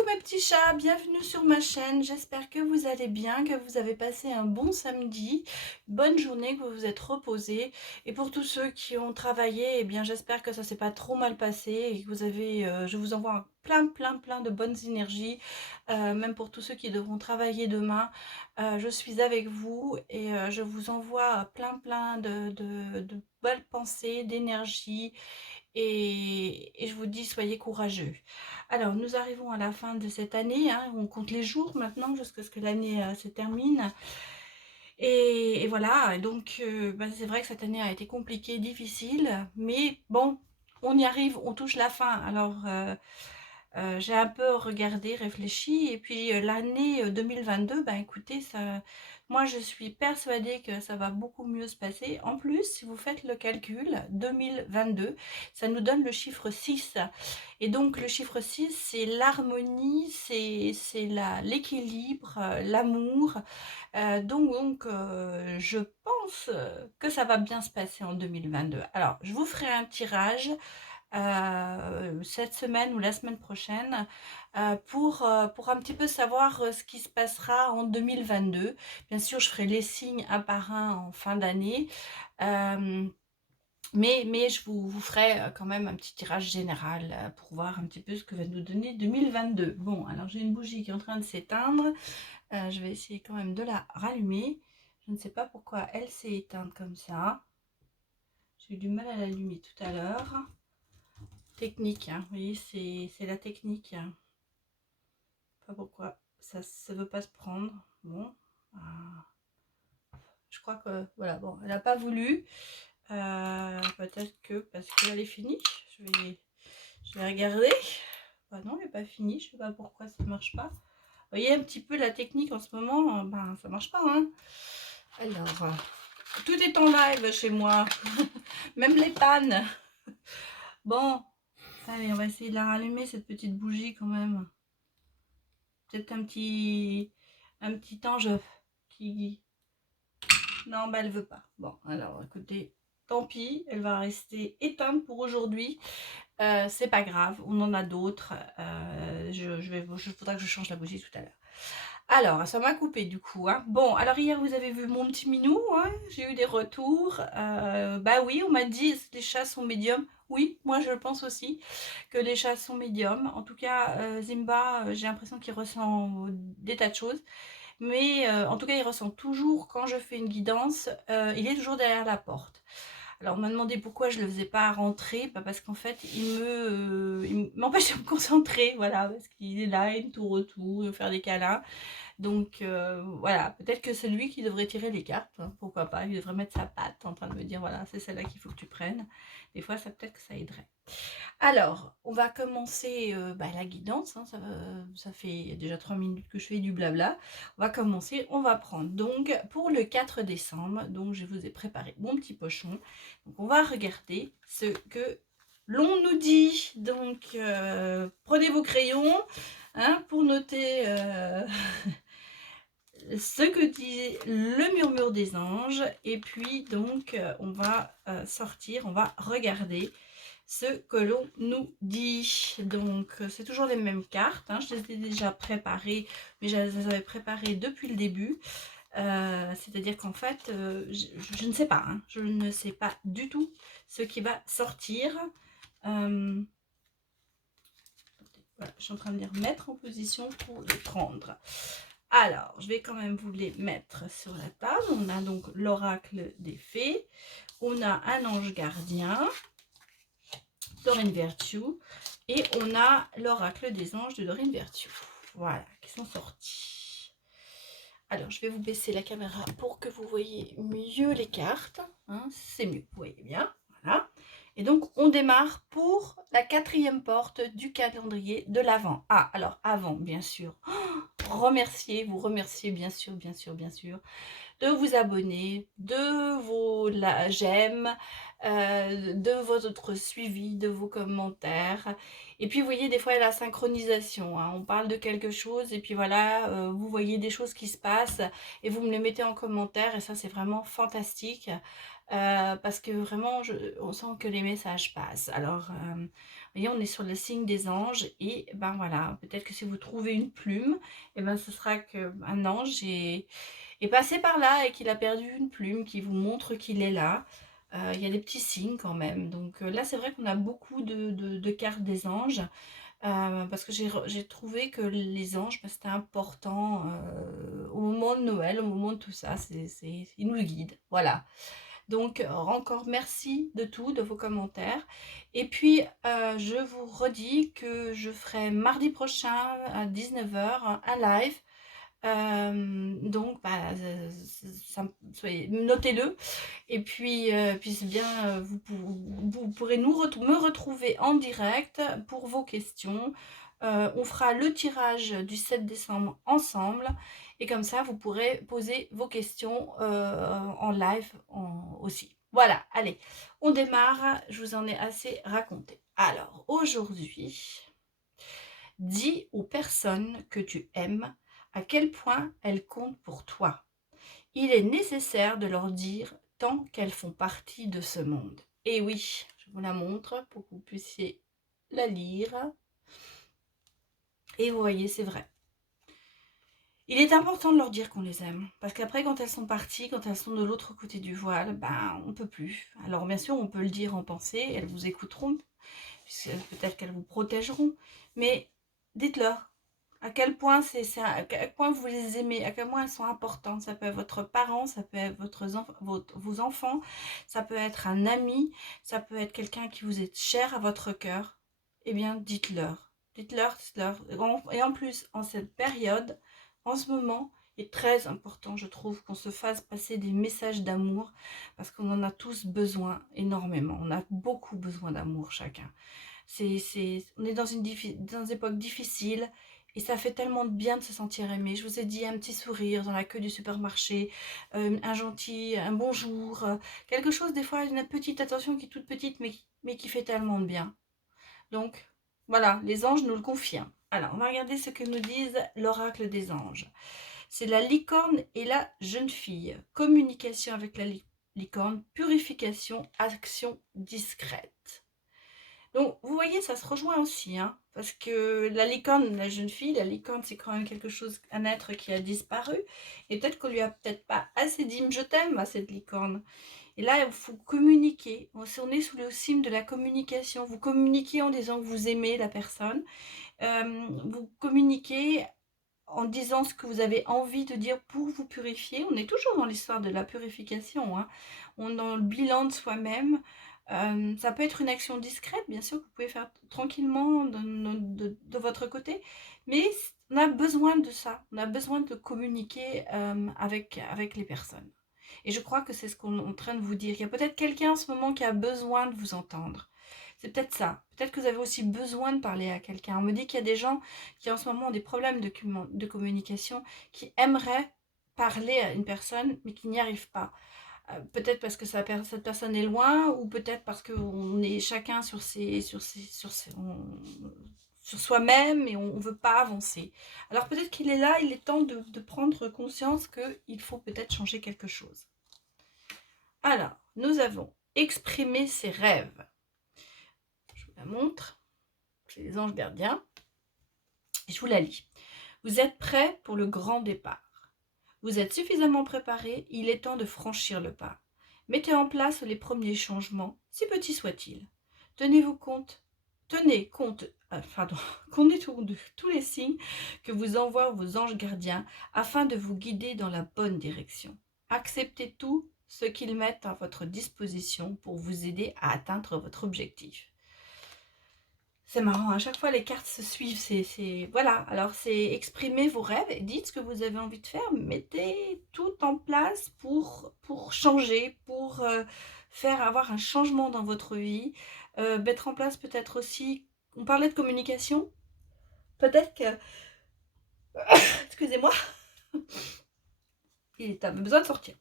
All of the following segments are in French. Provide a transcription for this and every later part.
Coucou mes petits chats, bienvenue sur ma chaîne, j'espère que vous allez bien, que vous avez passé un bon samedi, bonne journée, que vous vous êtes reposés. Et pour tous ceux qui ont travaillé, eh bien j'espère que ça s'est pas trop mal passé et que vous avez, je vous envoie plein de bonnes énergies, même pour tous ceux qui devront travailler demain. Je suis avec vous et je vous envoie plein de belles pensées, d'énergie et je vous dis soyez courageux. Alors, nous arrivons à la fin de cette année, hein, on compte les jours maintenant jusqu'à ce que l'année se termine. Et voilà, et donc c'est vrai que cette année a été compliquée, difficile, mais bon, on y arrive, on touche la fin. Alors, j'ai un peu regardé, réfléchi et puis, l'année, 2022, ben, écoutez, ça moi je suis persuadée que ça va beaucoup mieux se passer. En plus, si vous faites le calcul, 2022, ça nous donne le chiffre 6 et donc le chiffre 6, c'est l'harmonie, c'est la l'équilibre, l'amour, je pense, que ça va bien se passer en 2022. Alors, je vous ferai un tirage cette semaine ou la semaine prochaine pour un petit peu savoir ce qui se passera en 2022. Bien sûr, je ferai les signes un par un en fin d'année, mais je vous ferai quand même un petit tirage général pour voir un petit peu ce que va nous donner 2022. Bon, alors j'ai une bougie qui est en train de s'éteindre. Je vais essayer quand même de la rallumer. Je ne sais pas pourquoi elle s'est éteinte comme ça. J'ai eu du mal à l'allumer tout à l'heure. Technique, hein. Vous voyez, c'est la technique. Hein. Pas pourquoi ça ne veut pas se prendre. Bon, je crois que voilà, bon, elle n'a pas voulu. Peut-être que parce qu'elle est finie. Je vais regarder. Bah non, elle n'est pas finie. Je sais pas pourquoi ça ne marche pas. Vous voyez un petit peu la technique en ce moment, ben ça marche pas. Hein. Alors, tout est en live chez moi, même les pannes. Bon, allez, on va essayer de la rallumer cette petite bougie quand même. Peut-être un petit ange qui... Non, bah elle veut pas. Bon, alors écoutez, tant pis, elle va rester éteinte pour aujourd'hui. C'est pas grave, on en a d'autres. Je faudra que je change la bougie tout à l'heure. Alors, ça m'a coupé du coup. Hein. Bon, alors hier, vous avez vu mon petit minou. Hein, j'ai eu des retours. Bah oui, on m'a dit que les chats sont médiums. Oui, moi je pense aussi que les chats sont médiums. En tout cas, Zimba, j'ai l'impression qu'il ressent des tas de choses. Mais en tout cas, il ressent toujours quand je fais une guidance. Il est toujours derrière la porte. Alors, on m'a demandé pourquoi je ne le faisais pas rentrer. Bah, parce qu'en fait, il m'empêche de me concentrer. Voilà, parce qu'il est là, il me tourne autour, il veut faire des câlins. Donc voilà, peut-être que c'est lui qui devrait tirer les cartes, hein, pourquoi pas, il devrait mettre sa patte en train de me dire voilà, c'est celle-là qu'il faut que tu prennes. Des fois, ça peut-être que ça aiderait. Alors, on va commencer la guidance, hein, ça fait déjà 3 minutes que je fais du blabla. On va commencer, on va prendre donc pour le 4 décembre, donc je vous ai préparé mon petit pochon. Donc on va regarder ce que l'on nous dit. Donc prenez vos crayons hein, pour noter ce que dit le murmure des anges et puis donc on va sortir, on va regarder ce que l'on nous dit. Donc c'est toujours les mêmes cartes, hein. Je les ai déjà préparées, mais je les avais préparées depuis le début. C'est-à-dire qu'en fait, je ne sais pas, hein. Je ne sais pas du tout ce qui va sortir. Voilà, je suis en train de les remettre en position pour les prendre. Alors, je vais quand même vous les mettre sur la table. On a donc l'oracle des fées. On a un ange gardien, Dorine Virtue. Et on a l'oracle des anges de Dorine Virtue. Voilà, qui sont sortis. Alors, je vais vous baisser la caméra pour que vous voyez mieux les cartes. Hein, c'est mieux, vous voyez bien. Voilà. Et donc, on démarre pour la 4e porte du calendrier de l'Avent. Ah, alors, avant, bien sûr. Vous remercier bien sûr de vous abonner, de vos j'aime, de votre suivi, de vos commentaires. Et puis vous voyez des fois la synchronisation, hein. On parle de quelque chose et puis voilà, vous voyez des choses qui se passent et vous me les mettez en commentaire et ça c'est vraiment fantastique. parce que vraiment, on sent que les messages passent. Alors, vous voyez, on est sur le signe des anges et ben voilà, peut-être que si vous trouvez une plume, et ben ce sera qu'un ange est passé par là et qu'il a perdu une plume qui vous montre qu'il est là. Il y a des petits signes quand même. Donc là, c'est vrai qu'on a beaucoup de cartes des anges. Parce que j'ai trouvé que les anges, bah, c'était important au moment de Noël, au moment de tout ça, ils nous guident, voilà. Donc encore merci de tout, de vos commentaires. Et puis je vous redis que je ferai mardi prochain à 19 h un live. Donc bah, notez-le. Et puis c'est bien, vous pourrez me retrouver en direct pour vos questions. On fera le tirage du 7 décembre ensemble. Et comme ça, vous pourrez poser vos questions en live aussi. Voilà, allez, on démarre. Je vous en ai assez raconté. Alors, aujourd'hui, dis aux personnes que tu aimes à quel point elles comptent pour toi. Il est nécessaire de leur dire tant qu'elles font partie de ce monde. Et oui, je vous la montre pour que vous puissiez la lire. Et vous voyez, c'est vrai. Il est important de leur dire qu'on les aime. Parce qu'après, quand elles sont parties, quand elles sont de l'autre côté du voile, ben, on ne peut plus. Alors bien sûr, on peut le dire en pensée, elles vous écouteront, puisque peut-être qu'elles vous protégeront. Mais dites-leur à quel point à quel point vous les aimez, à quel point elles sont importantes. Ça peut être votre parent, ça peut être vos enfants, ça peut être un ami, ça peut être quelqu'un qui vous est cher à votre cœur. Eh bien, dites-leur. Dites-leur, dites-leur. Et en plus, en cette période, en ce moment, il est très important, je trouve, qu'on se fasse passer des messages d'amour, parce qu'on en a tous besoin énormément. On a beaucoup besoin d'amour, chacun. On est dans dans une époque difficile et ça fait tellement de bien de se sentir aimé. Je vous ai dit un petit sourire dans la queue du supermarché, un bonjour, quelque chose, des fois, une petite attention qui est toute petite mais qui fait tellement de bien. Donc, voilà, les anges nous le confirment. Alors, on va regarder ce que nous disent l'oracle des anges. C'est la licorne et la jeune fille. Communication avec la licorne, purification, action discrète. Donc, vous voyez, ça se rejoint aussi, hein, parce que la licorne, la jeune fille, la licorne, c'est quand même quelque chose, un être qui a disparu, et peut-être qu'on lui a peut-être pas assez dit « je t'aime » à cette licorne. Et là, il faut communiquer. On est sous le signe de la communication. Vous communiquez en disant que vous aimez la personne. Vous communiquez en disant ce que vous avez envie de dire pour vous purifier. On est toujours dans l'histoire de la purification, hein. On est dans le bilan de soi-même. Ça peut être une action discrète, bien sûr, que vous pouvez faire tranquillement de votre côté, mais on a besoin de ça. On a besoin de communiquer avec les personnes. Et je crois que c'est ce qu'on est en train de vous dire. Il y a peut-être quelqu'un en ce moment qui a besoin de vous entendre. C'est peut-être ça. Peut-être que vous avez aussi besoin de parler à quelqu'un. On me dit qu'il y a des gens qui en ce moment ont des problèmes de communication, qui aimeraient parler à une personne, mais qui n'y arrivent pas. Peut-être parce que cette personne est loin, ou peut-être parce qu'on est chacun sur soi-même et on ne veut pas avancer. Alors peut-être qu'il est là, il est temps de prendre conscience qu'il faut peut-être changer quelque chose. Alors, nous avons exprimé ses rêves. Je vous la montre. C'est les anges gardiens. Et je vous la lis. Vous êtes prêts pour le grand départ. Vous êtes suffisamment préparés, il est temps de franchir le pas. Mettez en place les premiers changements, si petits soient-ils. Tenez compte de tous les signes que vous envoient vos anges gardiens afin de vous guider dans la bonne direction. Acceptez tout ce qu'ils mettent à votre disposition pour vous aider à atteindre votre objectif. C'est marrant, à chaque fois les cartes se suivent, voilà, alors c'est exprimer vos rêves, dites ce que vous avez envie de faire, mettez tout en place pour changer, pour avoir un changement dans votre vie, mettre en place peut-être aussi, on parlait de communication, peut-être que, excusez-moi, il avait besoin de sortir.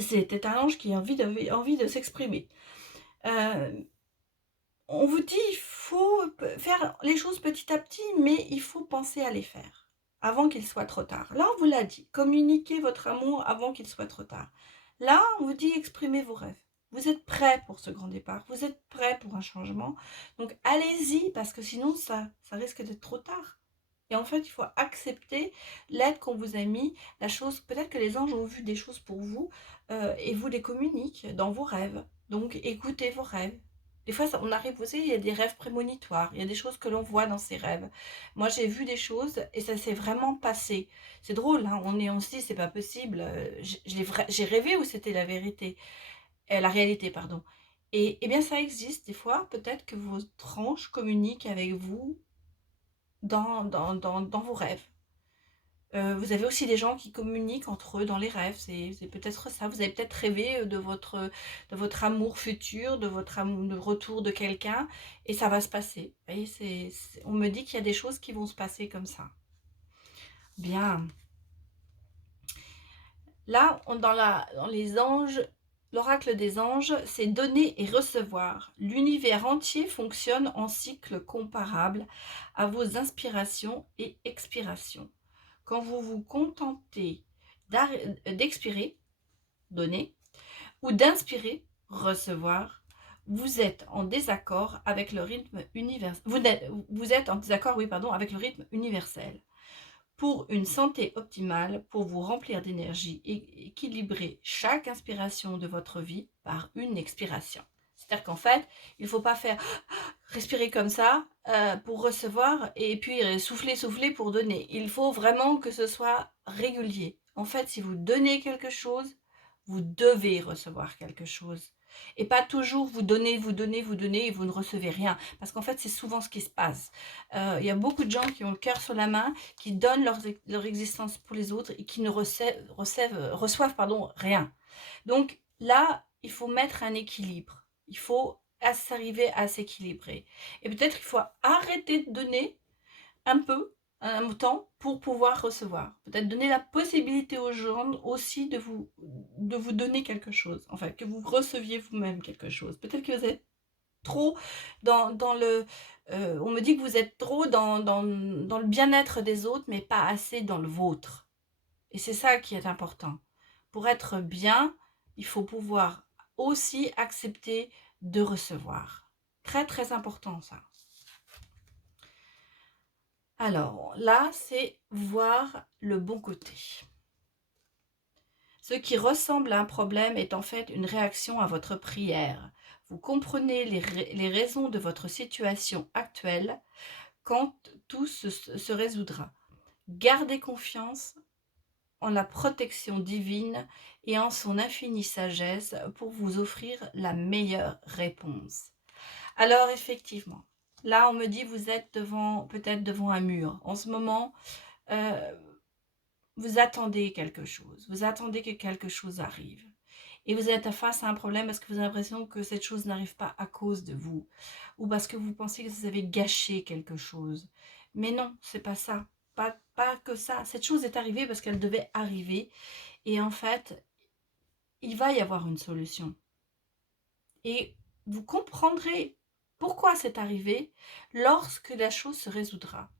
C'était un ange qui avait envie de s'exprimer. On vous dit, il faut faire les choses petit à petit, mais il faut penser à les faire avant qu'il soit trop tard. Là, on vous l'a dit, communiquez votre amour avant qu'il soit trop tard. Là, on vous dit exprimez vos rêves. Vous êtes prêt pour ce grand départ, vous êtes prêt pour un changement. Donc allez-y, parce que sinon ça risque d'être trop tard. Et en fait, il faut accepter l'aide qu'on vous a mis, la chose. Peut-être que les anges ont vu des choses pour vous et vous les communiquent dans vos rêves. Donc écoutez vos rêves. Des fois, on arrive, vous savez, il y a des rêves prémonitoires, il y a des choses que l'on voit dans ces rêves. Moi, j'ai vu des choses et ça s'est vraiment passé. C'est drôle, hein, on se dit, c'est pas possible. J'ai rêvé où c'était la vérité, la réalité, pardon. Et bien, ça existe des fois. Peut-être que votre ange communique avec vous dans vos rêves. Vous avez aussi des gens qui communiquent entre eux dans les rêves, c'est peut-être ça. Vous avez peut-être rêvé de votre amour futur, de votre amour, de retour de quelqu'un, et ça va se passer. Vous voyez, on me dit qu'il y a des choses qui vont se passer comme ça. Bien. Là, dans les anges, l'oracle des anges, c'est donner et recevoir. L'univers entier fonctionne en cycle comparable à vos inspirations et expirations. Quand vous vous contentez d'expirer, donner, ou d'inspirer, recevoir, vous êtes en désaccord avec le rythme universel. Vous êtes en désaccord, oui, pardon, avec le rythme universel. Pour une santé optimale, pour vous remplir d'énergie et équilibrer chaque inspiration de votre vie par une expiration. C'est-à-dire qu'en fait, il ne faut pas faire respirer comme ça pour recevoir et puis souffler pour donner. Il faut vraiment que ce soit régulier. En fait, si vous donnez quelque chose, vous devez recevoir quelque chose. Et pas toujours vous donnez et vous ne recevez rien. Parce qu'en fait, c'est souvent ce qui se passe. Il y a beaucoup de gens qui ont le cœur sur la main, qui donnent leur existence pour les autres et qui ne reçoivent rien. Donc là, il faut mettre un équilibre. Il faut s'arriver à s'équilibrer. Et peut-être qu'il faut arrêter de donner un peu, un temps, pour pouvoir recevoir. Peut-être donner la possibilité aux gens aussi de vous donner quelque chose. Enfin, que vous receviez vous-même quelque chose. Peut-être que vous êtes trop dans le... on me dit que vous êtes trop dans le bien-être des autres, mais pas assez dans le vôtre. Et c'est ça qui est important. Pour être bien, il faut pouvoir aussi accepter de recevoir. Très, très important ça. Alors là, c'est voir le bon côté. Ce qui ressemble à un problème est en fait une réaction à votre prière. Vous comprenez les raisons de votre situation actuelle quand tout se résoudra. Gardez confiance en la protection divine et en son infinie sagesse pour vous offrir la meilleure réponse. Alors effectivement, là on me dit vous êtes peut-être devant un mur. En ce moment, vous attendez quelque chose. Vous attendez que quelque chose arrive. Et vous êtes face à un problème parce que vous avez l'impression que cette chose n'arrive pas à cause de vous. Ou parce que vous pensez que vous avez gâché quelque chose. Mais non, c'est pas ça. Pas que ça. Cette chose est arrivée parce qu'elle devait arriver. Et en fait, il va y avoir une solution. Et vous comprendrez pourquoi c'est arrivé lorsque la chose se résoudra.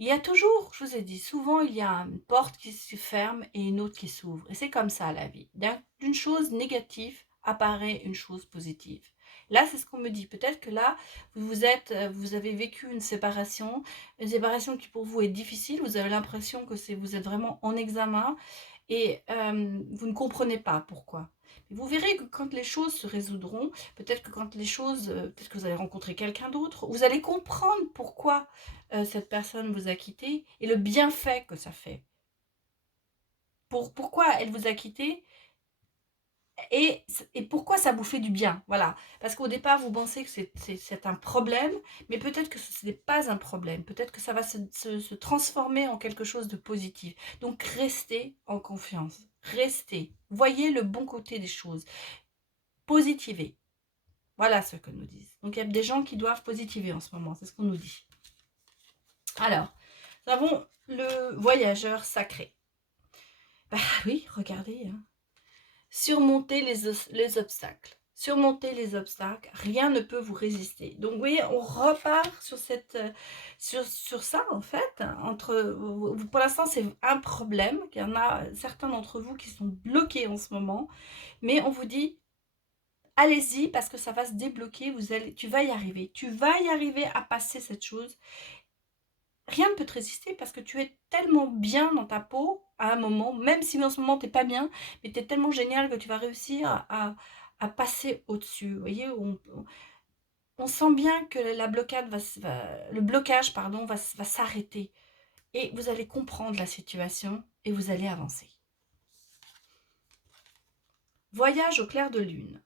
Il y a toujours, je vous ai dit, souvent il y a une porte qui se ferme et une autre qui s'ouvre. Et c'est comme ça la vie. D'une chose négative apparaît une chose positive. Là, c'est ce qu'on me dit. Peut-être que là, vous avez vécu une séparation qui pour vous est difficile. Vous avez l'impression que vous êtes vraiment en examen et vous ne comprenez pas pourquoi. Mais vous verrez que quand les choses se résoudront, peut-être que peut-être que vous allez rencontrer quelqu'un d'autre, vous allez comprendre pourquoi cette personne vous a quitté et le bienfait que ça fait. Pourquoi elle vous a quitté et pourquoi ça vous fait du bien. Voilà. Parce qu'au départ, vous pensez que c'est un problème, mais peut-être que ce n'est pas un problème. Peut-être que ça va se transformer en quelque chose de positif. Donc, restez en confiance. Restez. Voyez le bon côté des choses. Positivez. Voilà ce que nous disent. Donc, il y a des gens qui doivent positiver en ce moment. C'est ce qu'on nous dit. Alors, nous avons le voyageur sacré. Bah oui, regardez. Hein. Surmonter les obstacles. surmonter les obstacles, rien ne peut vous résister. Donc vous voyez, on repart sur sur ça en fait. Pour l'instant, c'est un problème, qu'il y en a certains d'entre vous qui sont bloqués en ce moment, mais on vous dit allez-y parce que ça va se débloquer, tu vas y arriver. Tu vas y arriver à passer cette chose. Rien ne peut te résister parce que tu es tellement bien dans ta peau à un moment, même si en ce moment tu n'es pas bien, mais tu es tellement génial que tu vas réussir à passer au-dessus. Vous voyez, on sent bien que le blocage pardon, va s'arrêter et vous allez comprendre la situation et vous allez avancer. Voyage au clair de lune.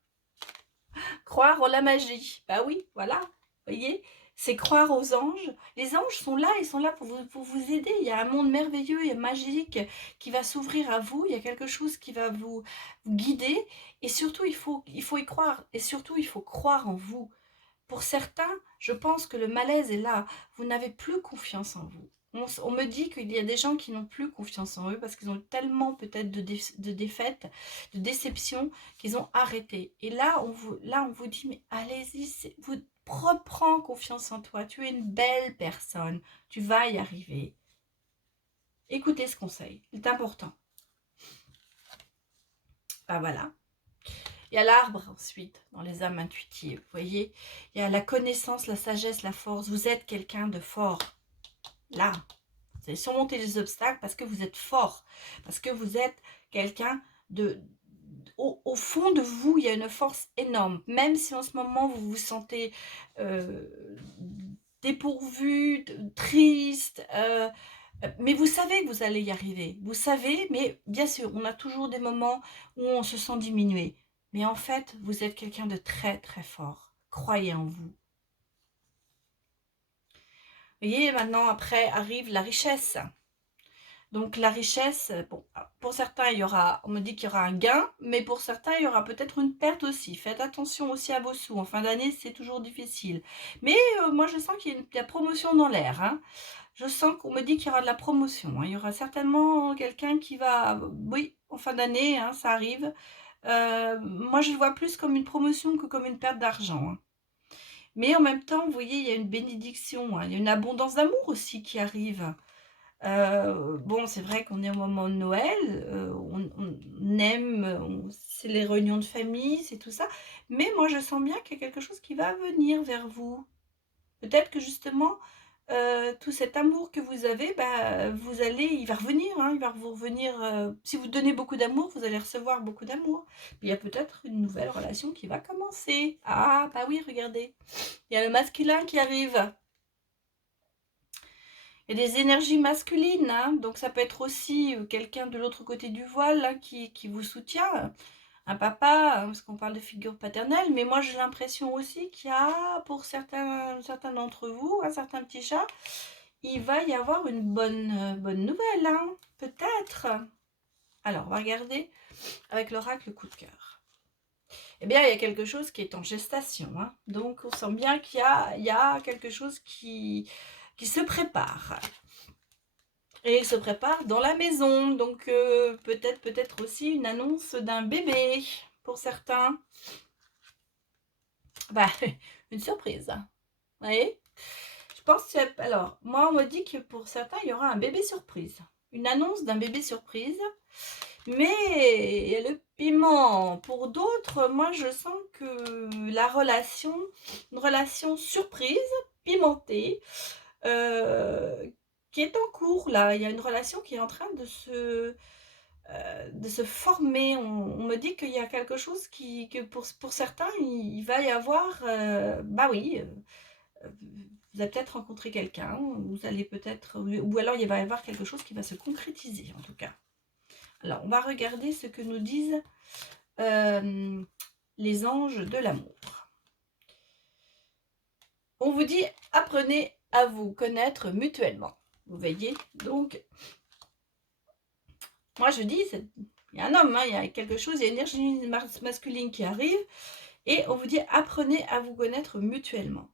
Croire en la magie. Bah oui, voilà, vous voyez, c'est croire aux anges. Les anges sont là, ils sont là pour vous aider. Il y a un monde merveilleux et magique qui va s'ouvrir à vous. Il y a quelque chose qui va vous guider. Et surtout, il faut y croire. Et surtout, il faut croire en vous. Pour certains, je pense que le malaise est là. Vous n'avez plus confiance en vous. On me dit qu'il y a des gens qui n'ont plus confiance en eux parce qu'ils ont tellement peut-être de défaites, de déceptions qu'ils ont arrêté. Et là, on vous dit, mais allez-y, reprends confiance en toi. Tu es une belle personne. Tu vas y arriver. Écoutez ce conseil. C'est important. Ben voilà. Il y a l'arbre ensuite, dans les âmes intuitives, vous voyez. Il y a la connaissance, la sagesse, la force. Vous êtes quelqu'un de fort. Là, vous allez surmonter les obstacles parce que vous êtes fort. Parce que vous êtes quelqu'un de... Au fond de vous, il y a une force énorme. Même si en ce moment, vous vous sentez dépourvu, triste... mais vous savez que vous allez y arriver. Vous savez, mais bien sûr, on a toujours des moments où on se sent diminué. Mais en fait, vous êtes quelqu'un de très très fort. Croyez en vous. Vous voyez, maintenant, après arrive la richesse. Donc la richesse, bon, pour certains, on me dit qu'il y aura un gain, mais pour certains, il y aura peut-être une perte aussi. Faites attention aussi à vos sous. En fin d'année, c'est toujours difficile. Mais moi, je sens qu'il y a de la promotion dans l'air. Hein. Je sens qu'on me dit qu'il y aura de la promotion. Hein. Il y aura certainement quelqu'un qui va... Oui, en fin d'année, hein, ça arrive. Moi, je le vois plus comme une promotion que comme une perte d'argent. Hein. Mais en même temps, vous voyez, il y a une bénédiction. Hein. Il y a une abondance d'amour aussi qui arrive. Bon, c'est vrai qu'on est au moment de Noël. On aime... c'est les réunions de famille, c'est tout ça. Mais moi, je sens bien qu'il y a quelque chose qui va venir vers vous. Peut-être que justement... tout cet amour que vous avez, bah, il va revenir, hein, il va vous revenir. Si vous donnez beaucoup d'amour, vous allez recevoir beaucoup d'amour. Il y a peut-être une nouvelle relation qui va commencer. Ah, bah oui, regardez. Il y a le masculin qui arrive. Il y a des énergies masculines, hein, donc ça peut être aussi quelqu'un de l'autre côté du voile là, qui vous soutient. Un papa, parce qu'on parle de figure paternelle, mais moi j'ai l'impression aussi qu'il y a, pour certains d'entre vous, un certain petit chat, il va y avoir une bonne nouvelle, hein, peut-être. Alors, on va regarder avec l'oracle coup de cœur. Eh bien, il y a quelque chose qui est en gestation, hein, donc on sent bien qu'il y a quelque chose qui se prépare. Et il se prépare dans la maison, donc peut-être aussi une annonce d'un bébé pour certains. Bah, une surprise, vous voyez. Je pense que, alors, moi on me dit que pour certains il y aura un bébé surprise. Une annonce d'un bébé surprise. Mais il y a le piment. Pour d'autres, moi je sens que une relation surprise, pimentée, qui est en cours là. Il y a une relation qui est en train de se former. On me dit qu'il y a quelque chose que pour certains, il va y avoir, bah oui, vous allez peut-être rencontrer quelqu'un, vous allez peut-être, ou alors il va y avoir quelque chose qui va se concrétiser en tout cas. Alors, on va regarder ce que nous disent les anges de l'amour. On vous dit, apprenez à vous connaître mutuellement. Vous voyez, donc, moi je dis, il y a un homme, hein, il y a quelque chose, il y a une énergie masculine qui arrive, et on vous dit, apprenez à vous connaître mutuellement.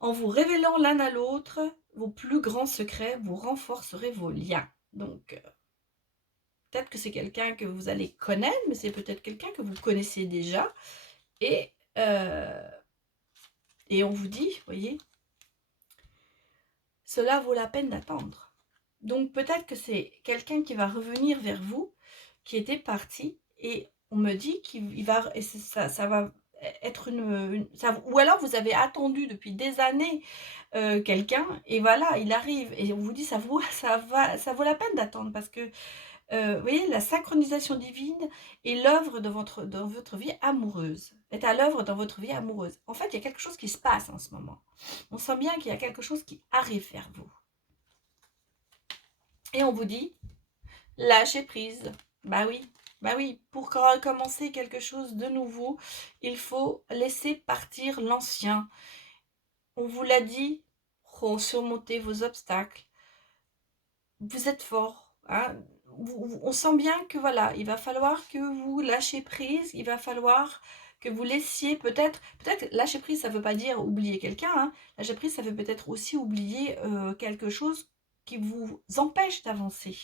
En vous révélant l'un à l'autre vos plus grands secrets, vous renforcerez vos liens. Donc, peut-être que c'est quelqu'un que vous allez connaître, mais c'est peut-être quelqu'un que vous connaissez déjà. Et, et on vous dit, vous voyez, cela vaut la peine d'attendre. Donc peut-être que c'est quelqu'un qui va revenir vers vous, qui était parti, et on me dit qu'il va, et ça va être ou alors vous avez attendu depuis des années quelqu'un, et voilà, il arrive, et on vous dit ça vaut la peine d'attendre, parce que vous voyez, la synchronisation divine est l'œuvre dans votre vie amoureuse, est à l'œuvre dans votre vie amoureuse. En fait, il y a quelque chose qui se passe en ce moment. On sent bien qu'il y a quelque chose qui arrive vers vous. Et on vous dit, lâchez prise. Bah oui, pour commencer quelque chose de nouveau, il faut laisser partir l'ancien. On vous l'a dit, surmontez vos obstacles. Vous êtes fort, hein. On sent bien que voilà, il va falloir que vous lâchiez prise, il va falloir que vous laissiez peut-être lâcher prise, ça ne veut pas dire oublier quelqu'un, hein. Lâcher prise, ça veut peut-être aussi oublier quelque chose qui vous empêche d'avancer.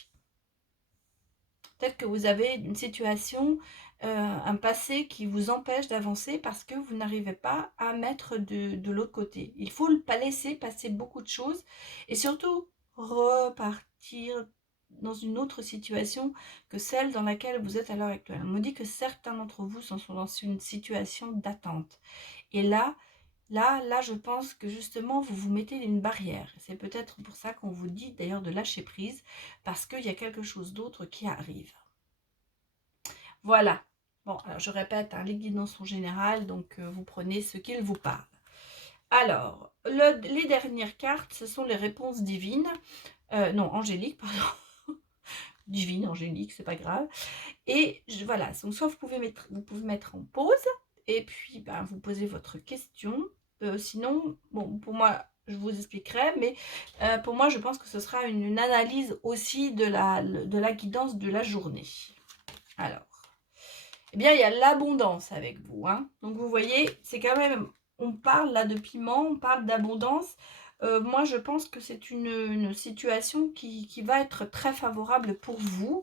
Peut-être que vous avez une situation, un passé qui vous empêche d'avancer parce que vous n'arrivez pas à mettre de l'autre côté. Il faut pas laisser passer beaucoup de choses et surtout repartir dans une autre situation que celle dans laquelle vous êtes à l'heure actuelle. On me dit que certains d'entre vous sont dans une situation d'attente. Et là, je pense que justement, vous vous mettez une barrière. C'est peut-être pour ça qu'on vous dit d'ailleurs de lâcher prise, parce qu'il y a quelque chose d'autre qui arrive. Voilà. Bon, alors je répète, hein, les guidances sont générales, donc vous prenez ce qu'il vous parle. Alors, les dernières cartes, ce sont les réponses divines. Non, angéliques, pardon. Divine, angélique, c'est pas grave. Et voilà, donc soit vous pouvez mettre en pause, et puis ben, vous posez votre question. Sinon, bon, pour moi, je vous expliquerai, mais pour moi, je pense que ce sera une analyse aussi de la guidance de la journée. Alors, eh bien, il y a l'abondance avec vous, hein. Donc, vous voyez, c'est quand même, on parle là de piment, on parle d'abondance. Moi, je pense que c'est une situation qui va être très favorable pour vous.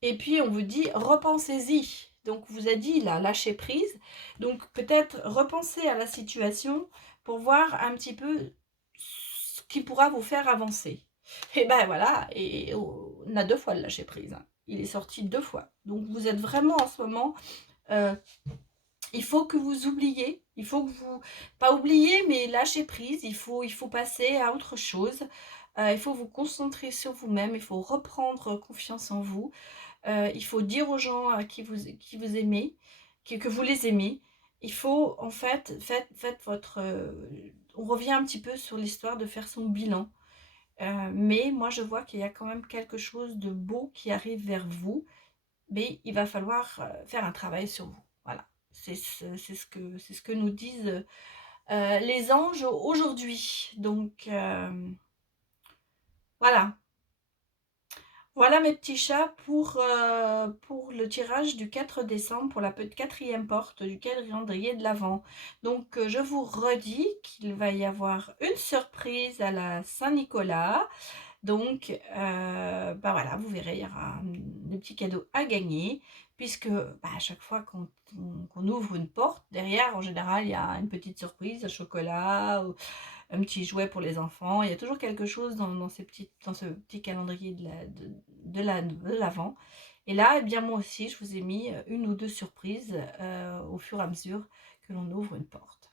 Et puis, on vous dit, repensez-y. Donc, vous a dit, là, lâchez prise. Donc, peut-être repenser à la situation pour voir un petit peu ce qui pourra vous faire avancer. Et ben voilà, et on a 2 fois le lâcher prise, hein. Il est sorti 2 fois. Donc, vous êtes vraiment en ce moment... il faut que vous oubliez, il faut que vous... Pas oublier, mais lâcher prise. Il faut passer à autre chose. Il faut vous concentrer sur vous-même. Il faut reprendre confiance en vous. Il faut dire aux gens qui vous aimez, que vous les aimez. Il faut, en fait, faites votre... on revient un petit peu sur l'histoire de faire son bilan. Mais moi, je vois qu'il y a quand même quelque chose de beau qui arrive vers vous. Mais il va falloir faire un travail sur vous. Voilà. C'est ce que nous disent les anges aujourd'hui. Donc, voilà. Voilà mes petits chats pour le tirage du 4 décembre, pour la 4e porte du calendrier de l'Avent. Donc, je vous redis qu'il va y avoir une surprise à la Saint-Nicolas. Donc, bah voilà, vous verrez, il y aura des petits cadeaux à gagner, puisque bah, à chaque fois qu'on ouvre une porte, derrière, en général, il y a une petite surprise, un chocolat, ou un petit jouet pour les enfants. Il y a toujours quelque chose dans ce petit calendrier de l'Avent. Et là, eh bien, moi aussi, je vous ai mis une ou deux surprises au fur et à mesure que l'on ouvre une porte.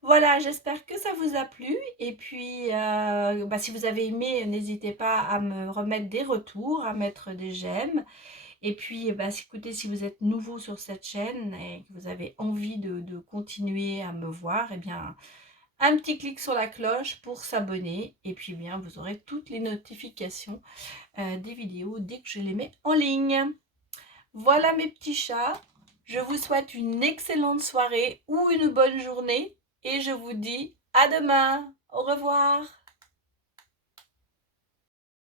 Voilà, j'espère que ça vous a plu. Et puis, bah, si vous avez aimé, n'hésitez pas à me remettre des retours, à mettre des j'aime. Et puis, bah, écoutez, si vous êtes nouveau sur cette chaîne et que vous avez envie de continuer à me voir, eh bien, un petit clic sur la cloche pour s'abonner. Et puis, bien, vous aurez toutes les notifications des vidéos dès que je les mets en ligne. Voilà mes petits chats. Je vous souhaite une excellente soirée ou une bonne journée. Et je vous dis à demain. Au revoir.